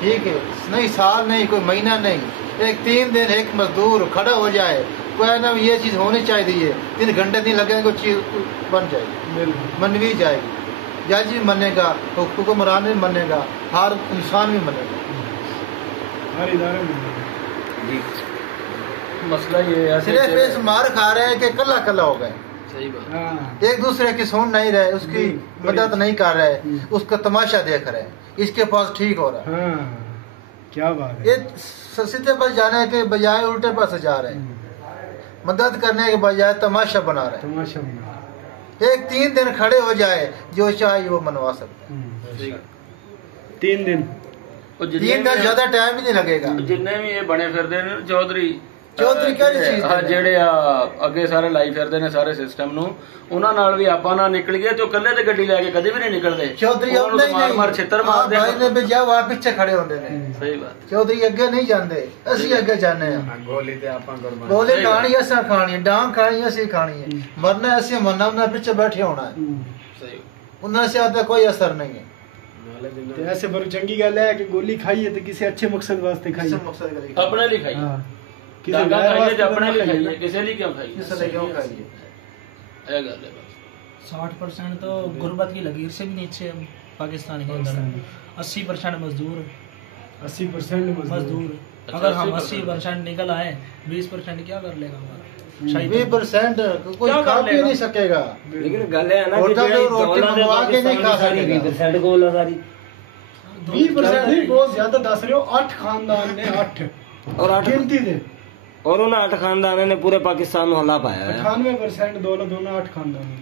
ठीक है, नहीं साल नहीं, कोई महीना नहीं, एक 3 दिन एक मजदूर खड़ा हो जाए, कोई ना ये चीज़ होनी चाहिए, 3 घंटे नहीं लगेंगे, कोई चीज़ बन जाएगी, मन भी जाएगी, जज भी मनेगा, हुक्मरान भी मनेगा, हर इंसान भी मनेगा, हर इदारा में। मसला ये है सिर्फ इस मार खा रहे हैं कि कल्ला कल्ला हो गए, सही बात, हाँ। एक दूसरे की सुन नहीं रहे, उसकी मदद नहीं कर रहे, उसका तमाशा देख रहे हैं, इसके पास ठीक हो रहा है। हाँ, क्या बात है। ये सीधे पर जाने के बजाय उल्टे पास जा रहे हैं, मदद करने के बजाय तमाशा बना रहे हैं। तमाशा बना। एक 3 दिन खड़े हो जाए, जो चाहे वो मनवा सकते हैं। 3 दिन 3 दिन ज्यादा टाइम ही नहीं लगेगा। जिन्ने भी ये बने फिरदे ने चौधरी ਕਿਹੜੀ ਚੀਜ਼ ਹਾਂ ਜਿਹੜੇ ਅੱਗੇ ਸਾਰੇ ਲਾਈ ਫਿਰਦੇ ਨੇ ਸਾਰੇ ਸਿਸਟਮ ਨੂੰ, ਉਹਨਾਂ ਨਾਲ ਵੀ ਆਪਾਂ ਨਾ ਨਿਕਲ ਗਏ ਤੇ ਉਹ ਇਕੱਲੇ ਤੇ ਗੱਡੀ ਲੈ ਕੇ ਕਦੇ ਵੀ ਨਹੀਂ ਨਿਕਲਦੇ। ਚੌਧਰੀ ਉਹਨਾਂ ਨੂੰ ਮਾਰ ਮਾਰ ਛਿੱਤਰ ਮਾਰਦੇ ਭਾਈ ਨੇ ਵੀ ਜਾ ਵਾ ਪਿੱਛੇ ਖੜੇ ਹੁੰਦੇ ਨੇ। ਸਹੀ ਬਾਤ। ਚੌਧਰੀ ਅੱਗੇ ਨਹੀਂ ਜਾਂਦੇ, ਅਸੀਂ ਅੱਗੇ ਜਾਂਦੇ ਆ। ਗੋਲੀ ਤੇ ਆਪਾਂ ਕੁਰਬਾਨ, ਗੋਲੀ ਖਾਣੀ ਅਸਾਂ ਖਾਣੀ, ਡਾਂਗ ਖਾਣੀ ਅਸੀਂ ਖਾਣੀ ਹੈ, ਮਰਨਾ ਅਸੀਂ ਮਰਨਾ, ਉਹਨਾਂ ਪਿੱਛੇ ਬੈਠੇ ਹੋਣਾ ਹੈ। ਸਹੀ, ਉਹਨਾਂ से आता कोई असर नहीं है। ਤੇ ਐਸੇ ਬੜੀ ਚੰਗੀ ਗੱਲ ਹੈ ਕਿ ਗੋਲੀ ਖਾਈਏ ਤੇ ਕਿਸੇ ਅੱਛੇ ਮਕਸਦ ਵਾਸਤੇ ਖਾਈਏ, ਆਪਣੇ ਲਈ ਖਾਈਏ, ਕਿਸੇ ਕਿਸੇ ਗੈਰ ਖਾਈਏ ਤੇ ਵਾਸਤੇ ਆਪਣੇ ਲਈ ਖਾਈਏ। ਖਾਈਏ, ਕਿਸੇ ਲਈ ਕਿਉਂ ਖਾਈਏ, ਕਿਸੇ ਲਈ ਕਿਉਂ ਖਾਈਏ। ਇਹ ਗੱਲ ਹੈ ਬਸ। 60% तो गुर्बत की लकीर से भी नीचे पाकिस्तान के अंदर, 80% मजदूर 80% मजदूर। अगर हम 80% निकल आए, 20% क्या कर लेगा हमारा? 20% कोई खा भी नहीं सकेगा। लेकिन गल है ना कि रोटी मंगवा के नहीं खा सकेगा। 20% गोल आजादी, 20% नहीं, बहुत ज्यादा दस रहे हो। 8 खानदान ने 8 और 8 गिनती दे, और उन्हें 8 खानदान ने पूरे पाकिस्तान ਨੂੰ ਹੱਲਾ ਪਾਇਆ ਹੈ। 98% ਦੌਲਤ ਉਹਨਾਂ 8 ਖਾਨਦਾਨ ਨੇ।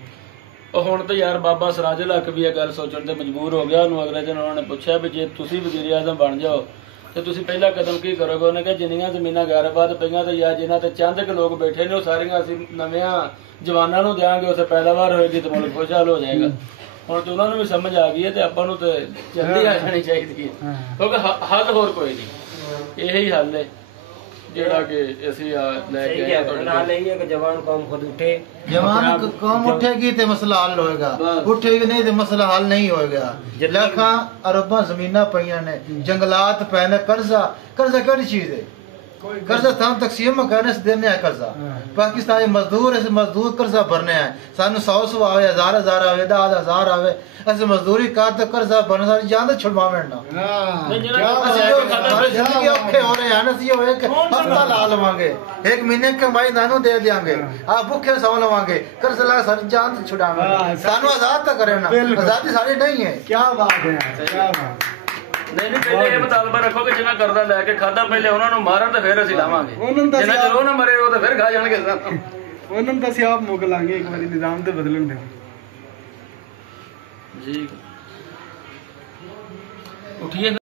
ਉਹ ਹੁਣ ਤਾਂ ਯਾਰ ਬਾਬਾ ਸਰਾਜੁਲ ਹੱਕ ਵੀ ਇਹ ਗੱਲ ਸੋਚਣ ਤੇ ਮਜਬੂਰ ਹੋ ਗਿਆ। ਉਹਨੂੰ ਅਗਲੇ ਦਿਨ ਉਹਨਾਂ ਨੇ ਪੁੱਛਿਆ ਵੀ ਜੇ ਤੁਸੀਂ ਵਜ਼ੀਰ ਆਜ਼ਮ ਬਣ ਜਾਓ ਤੇ ਤੁਸੀਂ ਪਹਿਲਾ ਕਦਮ ਕੀ ਕਰੋਗੇ? ਉਹਨੇ ਕਿਹਾ ਜਿੰਨੀਆਂ ਜ਼ਮੀਨਾਂ ਗੈਰਬਾਦ ਪਈਆਂ ਤੇ ਜਾਂ ਜਿਨ੍ਹਾਂ ਤੇ ਚੰਦ ਕੁ ਲੋਕ ਬੈਠੇ ਨੇ ਉਹ ਸਾਰੀਆਂ ਅਸੀਂ ਨਵਿਆਂ ਜਵਾਨਾਂ ਨੂੰ ਦਿਆਂਗੇ, ਉਸੇ ਪੈਦਾਵਾਰ ਹੋਏਗੀ ਤੇ ਮੁਲਕ ਖੁਸ਼ਹਾਲ ਹੋ ਜਾਏਗਾ। ਹੁਣ ਤੇ ਉਹਨਾਂ ਨੂੰ ਵੀ ਸਮਝ ਆ ਗਈ ਹੈ ਤੇ ਆਪਾਂ ਨੂੰ ਤੇ ਜਲਦੀ ਆ ਜਾਣੀ ਚਾਹੀਦੀ ਹੈ, ਕਿਉਂਕਿ ਹੱਲ ਹੋਰ ਕੋਈ ਨਹੀਂ, ਇਹੀ ਹੱਲ ਹੈ ਜਿਹੜਾ ਕਿ ਅਸੀਂ ਲੈ ਕੇ ਆਏ ਤੁਹਾਡੇ ਨਾਲ ਇਹ ਹੈ ਕਿ ਜਵਾਨ ਕੌਮ ਖੁਦ ਉੱਠੇ, जवान कौम उठेगी तो मसला हल होएगा, उठेगी नहीं तो मसला हल नहीं होएगा। लाखां अरबां जमीनां पईयां ने, जंगलात पए ने, कर्जा केड़ी चीज है? कर्जा हम तकसीम करने से देने है कर्जा। पाकिस्तानी मजदूर ऐसे मजदूर कर्जा भरने हैं, सानू 100 आवे, 1000 आवे, 10,000 आवे, ऐसे मजदूरी कर तो कर्जा भरने सारी जान छुड़वावे ना। जिंदगी औखे हो रहे हैं ना, ਅਸੀਂ एक हफ्ता ला लवांगे, 1 महीने की कमाई नानू दे देंगे, आप भूखे सौ लवांगे, कर्ज ला सारी जान छुड़ावे, सानू आजाद तो करे ना, आजादी सारी नहीं है। क्या बात है, क्या बात। ਨਹੀਂ ਨਹੀਂ, ਪਹਿਲੇ ਇਹ ਮੁਤਾਲਬਾ ਰੱਖੋ ਕਿ ਜਿਨ੍ਹਾਂ ਕਰਜ਼ਾ ਲੈ ਕੇ ਖਾਦਾ ਪਹਿਲੇ ਉਹਨਾਂ ਨੂੰ ਮਾਰਨ ਤੇ ਫਿਰ ਅਸੀਂ ਲਾਵਾਂਗੇ, ਜਿਨ੍ਹਾਂ ਚਲੋ ਨਾ ਮਰੇ ਉਹ ਤੇ ਫਿਰ ਖਾ ਜਾਣਗੇ ਸਾਨੂੰ। ਉਹਨਾਂ ਨੂੰ ਤਾਂ ਅਸੀਂ ਆਪ ਮੁੱਕ ਲਾਂਗੇ ਇੱਕ ਵਾਰੀ ਨਿਜ਼ਾਮ ਤੇ ਬਦਲਣ ਦੇ ਜੀ। ਉਠੀਏ।